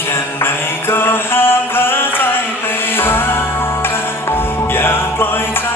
แค่ไหนก็ห้ามเพ้อใจไปรักกันอย่าปล่อยใจ